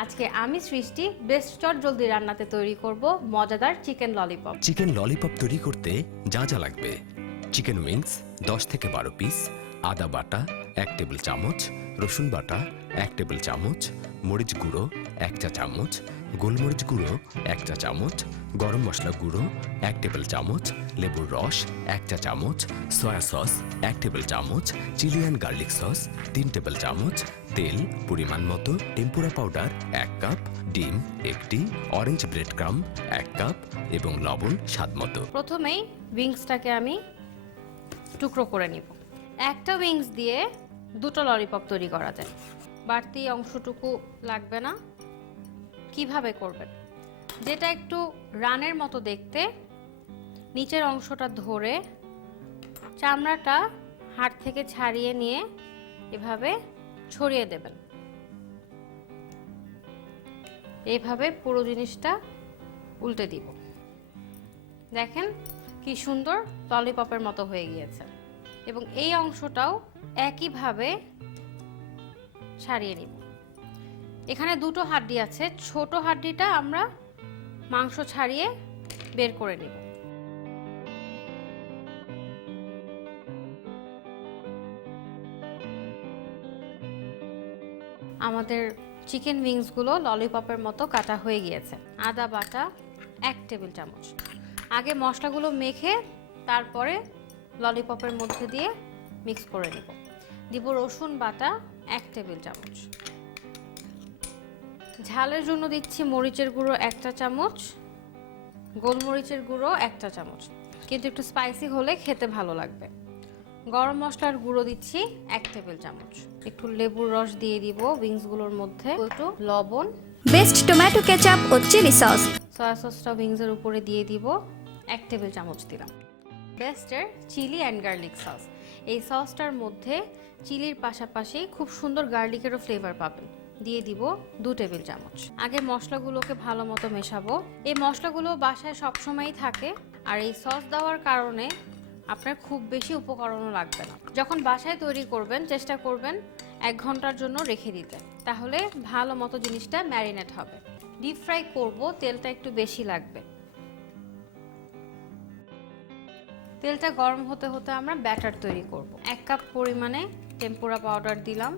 আজকে আমি সৃষ্টি বেস্ট চটজলদি রান্নাতে তৈরি করব মজাদার চিকেন ললিপপ। চিকেন ললিপপ তৈরি করতে যা যা লাগবে: চিকেন উইংস 10 থেকে 12 পিস, আদা বাটা 1 টেবিল চামচ, রসুন বাটা 1 টেবিল চামচ, মরিচ গুঁড়ো 1 চা চামচ, গোলমরিচ গুঁড়ো 1 চা চামচ, গরম মশলা গুঁড়ো 1 টেবিল চামচ, লেবুর রস 1 চা চামচ, সয়া সস 1 টেবিল চামচ, chilli and garlic sauce 3 table চামচ, তেল পরিমাণ মতো, টেম্পুরা পাউডার 1 কাপ, ডিম 1টি, অরেঞ্জ ব্রেড ক্রাম্ব 1 কাপ এবং লবণ স্বাদ মতো। প্রথমেই উইংসটাকে আমি টুকরো করে নিব। একটা উইংস দিয়ে দুটো ললিপপ তৈরি করা যায়, বাড়তি অংশটুকু লাগবে না। কিভাবে করবেন? যেটা একটু রানের মতো দেখতে, নিচের অংশটা ধরে চামড়াটা হাড় থেকে ছাড়িয়ে নিয়ে এভাবে ছড়িয়ে দেবেন। এইভাবে পুরো জিনিসটা উল্টে দিব। দেখেন কি সুন্দর ললিপপের মতো হয়ে গিয়েছে। এবং এই অংশটাও একইভাবে ছাড়িয়ে নিব। এখানে দুটো হাড্ডি আছে, ছোট হাড্ডিটা আমরা মাংস ছাড়িয়ে বের করে নিব। আমাদের চিকেন উইংসগুলো ললিপপের মতো কাটা হয়ে গিয়েছে। আদা বাটা 1 টেবিল চামচ। আগে মশলাগুলো মেখে তারপরে ললিপপের মধ্যে দিয়ে মিক্স করে নেব। দিব রসুন বাটা 1 টেবিল চামচ। ঝালের জন্য দিচ্ছি মরিচের গুঁড়ো 1 চা চামচ, গোলমরিচের গুঁড়ো 1 চা চামচ, কিন্তু একটু স্পাইসি হলে খেতে ভালো লাগবে। গরম মশলার গুঁড়ো দিচ্ছি 1 টেবিল চামচ। একটু লেবুর রস দিয়ে দিব উইংসগুলোর মধ্যে, একটু লবণ, বেস্ট টমেটো কেচাপ ও চিলি সস। সয়া সসটা উইংসের উপরে দিয়ে দিব, 1 টেবিল চামচ দিলাম। বেস্টের চিলি অ্যান্ড গার্লিক সস। এই সসটার মধ্যে চিলির পাশাপাশি খুব সুন্দর গার্লিকেরও ফ্লেভার পাবেন। দিয়ে দিব 2 টেবিল চামচ। আগে মশলাগুলোকে ভালো মতো মেশাবো। এই মশলাগুলো বাসায় সবসময়ই থাকে, আর এই সস দেওয়ার কারণে আপনার খুব বেশি উপকরণও লাগবে না। যখন বাসায় তৈরি করবেন চেষ্টা করবেন 1 ঘন্টার জন্য রেখে দিতে, তাহলে ভালো মতো জিনিসটা ম্যারিনেট হবে। ডিপ ফ্রাই করব, তেলটা একটু বেশি লাগবে। তেলটা গরম হতে হতে আমরা ব্যাটার তৈরি করব। 1 কাপ পরিমাণে টেম্পুরা পাউডার দিলাম,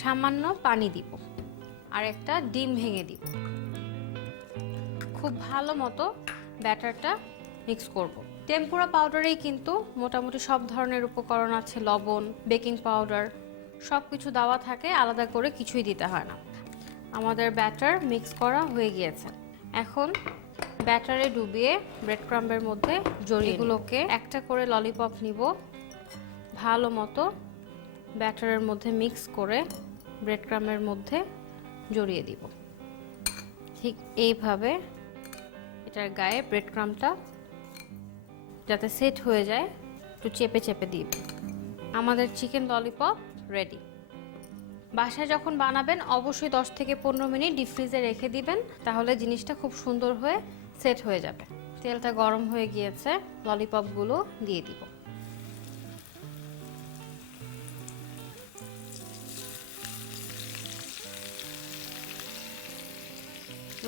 সামান্য পানি দিব, আর একটা ডিম ভেঙে দিব। খুব ভালো মতো ব্যাটারটা মিক্স করব। টেম্পুরা পাউডারেই কিন্তু মোটামুটি সব ধরনের উপকরণ আছে, লবণ, বেকিং পাউডার সব কিছু দেওয়া থাকে, আলাদা করে কিছুই দিতে হয় না। আমাদের ব্যাটার মিক্স করা হয়ে গিয়েছে। এখন ব্যাটারে ডুবিয়ে ব্রেড ক্রাম্বের মধ্যে জড়িয়ে এগুলোকে একটা করে ললিপপ নিব, ভালো মতো ব্যাটারের মধ্যে মিক্স করে ব্রেড ক্রাম্বের মধ্যে জড়িয়ে দিব। ঠিক এইভাবে এটার গায়ে ব্রেড ক্রাম্বটা যাতে সেট হয়ে যায় একটু চেপে চেপে দিব। আমাদের চিকেন ললিপপ রেডি। বাসায় যখন বানাবেন অবশ্যই 10 থেকে 15 মিনিট ডিপ ফ্রিজে রেখে দিবেন, তাহলে জিনিসটা খুব সুন্দর হয়ে সেট হয়ে যাবে। তেলটা গরম হয়ে গিয়েছে, ললিপপগুলো দিয়ে দিব।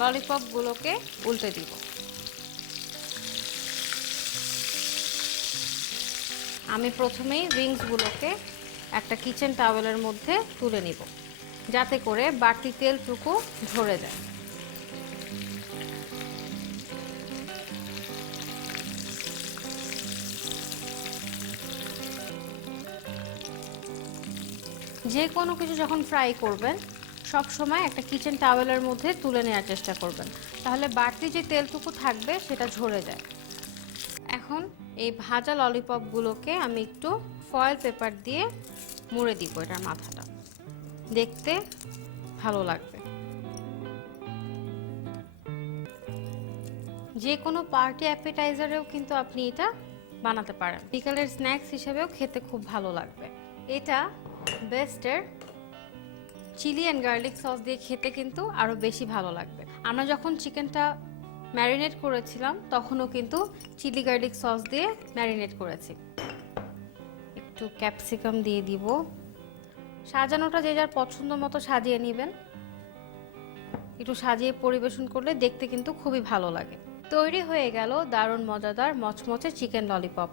ললিপপগুলোকে উল্টে দিব। আমি প্রথমেই উইংসগুলোকে একটা কিচেন টাওয়েলের মধ্যে তুলে নিব, যাতে করে বাড়তি তেলটুকু ঝরে যায়। যে কোনো কিছু যখন ফ্রাই করবেন সব সময় একটা কিচেন টাওয়েলের মধ্যে তুলে নেওয়ার চেষ্টা করবেন, তাহলে বাড়তি যে তেলটুকু থাকবে সেটা ঝরে যায়। এখন এই ভাজা ললিপপগুলোকে আমি একটু ফয়েল পেপার দিয়ে মুড়ে দিব এটার মাথাটা, দেখতে ভালো লাগবে। যে কোনো পার্টি অ্যাপেটাইজারেও কিন্তু আপনি এটা বানাতে পারেন, বিকালের স্ন্যাক্স হিসেবেও খেতে খুব ভালো লাগবে। এটা বেস্টের চিলি অ্যান্ড গার্লিক সস দিয়ে খেতে কিন্তু আরও বেশি ভালো লাগবে। আমরা যখন চিকেনটা ম্যারিনেট করেছিলাম তখনও কিন্তু চিলি গার্লিক সস দিয়ে ম্যারিনেট করেছি। একটু ক্যাপসিকাম দিয়ে দিব। সাজানোটা যে যার পছন্দ মতো সাজিয়ে নেবেন। একটু সাজিয়ে পরিবেশন করলে দেখতে কিন্তু খুবই ভালো লাগে। তৈরি হয়ে গেল দারুণ মজাদার মচমচে চিকেন ললিপপ।